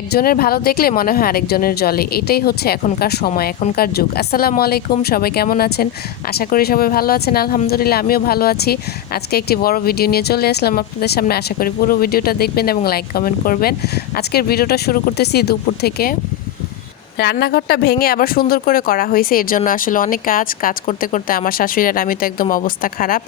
একজনের ভালো দেখলে মনে হয় আরেকজনের জলে। এটাই হচ্ছে এখনকার সময়, এখনকার যুগ। আসসালামু আলাইকুম, সবাই কেমন আছেন? আশা করি সবাই ভালো আছেন, আলহামদুলিল্লাহ আমিও ভালো আছি। আজকে একটি বড় ভিডিও নিয়ে চলে আসলাম আপনাদের সামনে। আশা করি পুরো ভিডিওটা দেখবেন এবং লাইক কমেন্ট করবেন। আজকের ভিডিওটা শুরু করতেছি দুপুর থেকে। রান্নাঘরটা ভেঙে আবার সুন্দর করে করা হয়েছে। এর জন্য আসলে অনেক কাজ কাজ করতে করতে আমার শাশুড়ি আর আমি তো একদম অবস্থা খারাপ।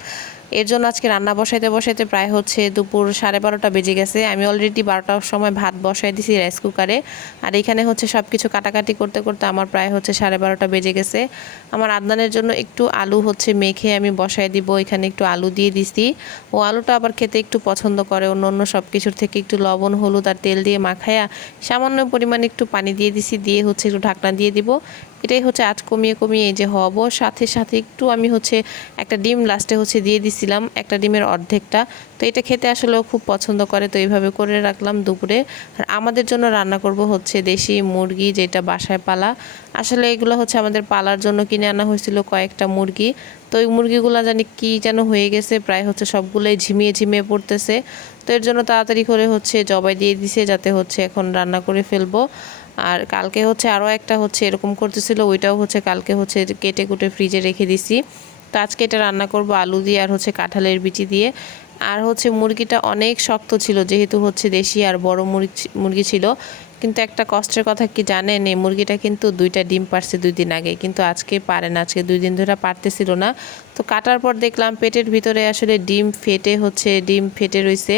এর জন্য আজকে রান্না বসাইতে বসাইতে প্রায় হচ্ছে দুপুর সাড়ে বারোটা বেজে গেছে। আমি অলরেডি বারোটার সময় ভাত বসাই দিছি রাইস কুকারে আর এখানে হচ্ছে সব কিছু কাটাকাটি করতে করতে আমার প্রায় হচ্ছে সাড়ে বারোটা বেজে গেছে। আমার আদনানের জন্য একটু আলু হচ্ছে মেখে আমি বসাই দিব। এখানে একটু আলু দিয়ে দিছি। ও আলুটা আবার খেতে একটু পছন্দ করে। অন্য অন্য সব কিছুর থেকে একটু লবণ, হলুদ আর তেল দিয়ে মাখায়া সামান্য পরিমাণে একটু পানি দিয়ে দিছি। দিয়ে হচ্ছে একটু ঢাকনা দিয়ে দিব। এটাই হচ্ছে আজ কমিয়ে কমিয়ে এই যে হব। সাথে সাথে একটু আমি হচ্ছে একটা ডিম লাস্টে হচ্ছে দিয়ে দিছিলাম, একটা ডিমের অর্ধেকটা। তো এটা খেতে আসলেও খুব পছন্দ করে, তো এইভাবে করে রাখলাম দুপুরে। আর আমাদের জন্য রান্না করব হচ্ছে দেশি মুরগি, যেটা বাসায় পালা। আসলে এগুলো হচ্ছে আমাদের পালার জন্য কিনে আনা হয়েছিল কয়েকটা মুরগি। তো ওই মুরগিগুলো জানি কি যেন হয়ে গেছে, প্রায় হচ্ছে সবগুলোই ঝিমিয়ে ঝিমিয়ে পড়তেছে। তো এর জন্য তাড়াতাড়ি করে হচ্ছে জবাই দিয়ে দিছে, যাতে হচ্ছে এখন রান্না করে ফেলব। আর কালকে হচ্ছে আরও একটা হচ্ছে এরকম করতেছিল ওইটাও হচ্ছে কালকে হচ্ছে কেটে কুটে ফ্রিজে রেখে দিছি। তো আজকে এটা রান্না করব আলু দিয়ে আর হচ্ছে কাঁঠালের বিচি দিয়ে। আর হচ্ছে মুরগিটা অনেক শক্ত ছিল, যেহেতু হচ্ছে দেশি আর বড় মুরগি মুরগি ছিল। কিন্তু একটা কষ্টের কথা কি জানেন, এই মুরগিটা কিন্তু দুইটা ডিম পারছে দুই দিন আগে। কিন্তু আজকে পারে না, আজকে দুই দিন ধরে পারতেছিল না। তো কাটার পর দেখলাম পেটের ভিতরে আসলে ডিম ফেটে হচ্ছে, ডিম ফেটে রয়েছে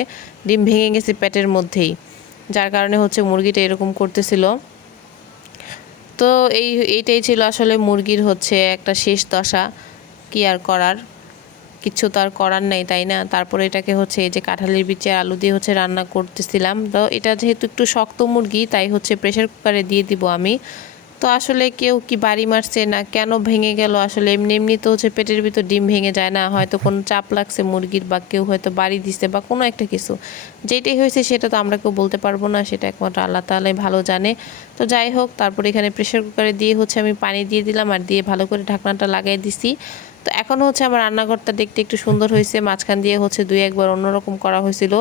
ডিম ভেঙে গেছে পেটের মধ্যেই। যার কারণে হচ্ছে মুরগিটা এরকম করতেছিল। তো এই, এইটাই ছিল আসলে মুরগির হচ্ছে একটা শেষ দশা। কি আর করার? কিছু তো আর করার নেই, তাই না? তারপরে এটাকে হচ্ছে এই যে কাঁঠালের বিচে আলু দিয়ে হচ্ছে রান্না করতেছিলাম। তো এটা যেহেতু একটু শক্ত মুরগি, তাই হচ্ছে প্রেশার কুকারে দিয়ে দিব আমি। তো আসলে কেউ কি বাড়ি মারছে না? কেন ভেঙে গেল? আসলে এমনি এমনি তো হচ্ছে পেটের ভিতর ডিম ভেঙে যায় না। হয়তো কোনো চাপ লাগছে মুরগির বা কেউ হয়তো বাড়ি দিছে বা কোনো একটা কিছু। যেটাই হয়েছে সেটা তো আমরা কেউ বলতে পারব না। সেটা একমাত্র আল্লাহ তালাই ভালো জানে। তো যাই হোক, তারপর এখানে প্রেশার কুকারে দিয়ে হচ্ছে আমি পানি দিয়ে দিলাম আর দিয়ে ভালো করে ঢাকনাটা লাগাই দিছি। তো এখন হচ্ছে আমার রান্নাঘরটা দেখতে একটু সুন্দর হয়েছে। মাঝখান দিয়ে হচ্ছে দুই একবার অন্যরকম করা হয়েছিল।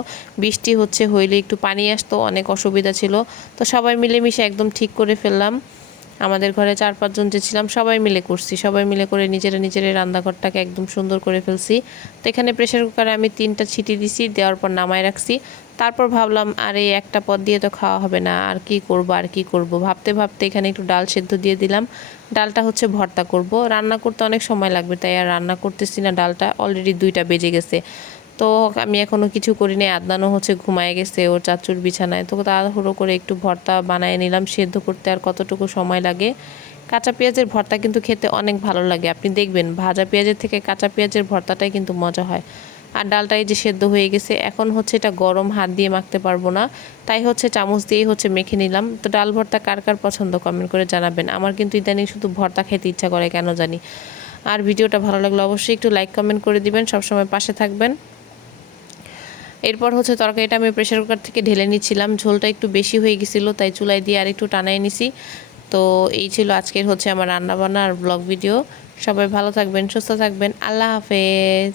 বৃষ্টি হচ্ছে, হইলে একটু পানি আসতো, অনেক অসুবিধা ছিল। তো সবাই মিলেমিশে একদম ঠিক করে ফেললাম। আমাদের ঘরে চার পাঁচজন যে ছিলাম, সবাই মিলে করছি। সবাই মিলে করে নিজেরা নিজেরা রান্নাঘরটাকে একদম সুন্দর করে ফেলছি। তো এখানে প্রেশার কুকারে আমি তিনটা ছিটি দিছি, দেওয়ার পর নামায় রাখছি। তারপর ভাবলাম, আর এই একটা পদ দিয়ে তো খাওয়া হবে না, আর কি করব, আর কি করব? ভাবতে ভাবতে এখানে একটু ডাল সেদ্ধ দিয়ে দিলাম। ডালটা হচ্ছে ভর্তা করব। রান্না করতে অনেক সময় লাগবে, তাই আর রান্না করতেছি না। ডালটা অলরেডি দুইটা বেজে গেছে। তো আমি এখনও কিছু করিনি, আদনানও হচ্ছে ঘুমায় গেছে, ওর চাচুর বিছানায়। তো তাড়াহুড়ো করে একটু ভর্তা বানিয়ে নিলাম, সেদ্ধ করতে আর কতটুকু সময় লাগে। কাঁচা পেঁয়াজের ভর্তা কিন্তু খেতে অনেক ভালো লাগে, আপনি দেখবেন, ভাজা পেঁয়াজের থেকে কাঁচা পেঁয়াজের ভর্তাটাই কিন্তু মজা হয়। আর ডালটাই যে সেদ্ধ হয়ে গেছে, এখন হচ্ছে এটা গরম হাত দিয়ে মাখতে পারব না, তাই হচ্ছে চামচ দিয়েই হচ্ছে মেখে নিলাম। তো ডাল ভর্তা কার কার পছন্দ কমেন্ট করে জানাবেন, আমার কিন্তু ইদানিং শুধু ভর্তা খেতে ইচ্ছা করে, কেন জানি। আর ভিডিওটা ভালো লাগলে অবশ্যই একটু লাইক কমেন্ট করে দিবেন, সবসময় পাশে থাকবেন। এরপর হচ্ছে তরকারিটা আমি প্রেশার কুকার থেকে ঢেলে নিচ্ছিলাম। ঝোলটা একটু বেশি হয়ে গেছিল, তাই চুলায় দিয়ে আর একটু টানাই নিছি। তো এই ছিল আজকের হচ্ছে আমার রান্নাবান্না আর ব্লগ ভিডিও সবাই ভালো থাকবেন, সুস্থ থাকবেন। আল্লাহ হাফেজ।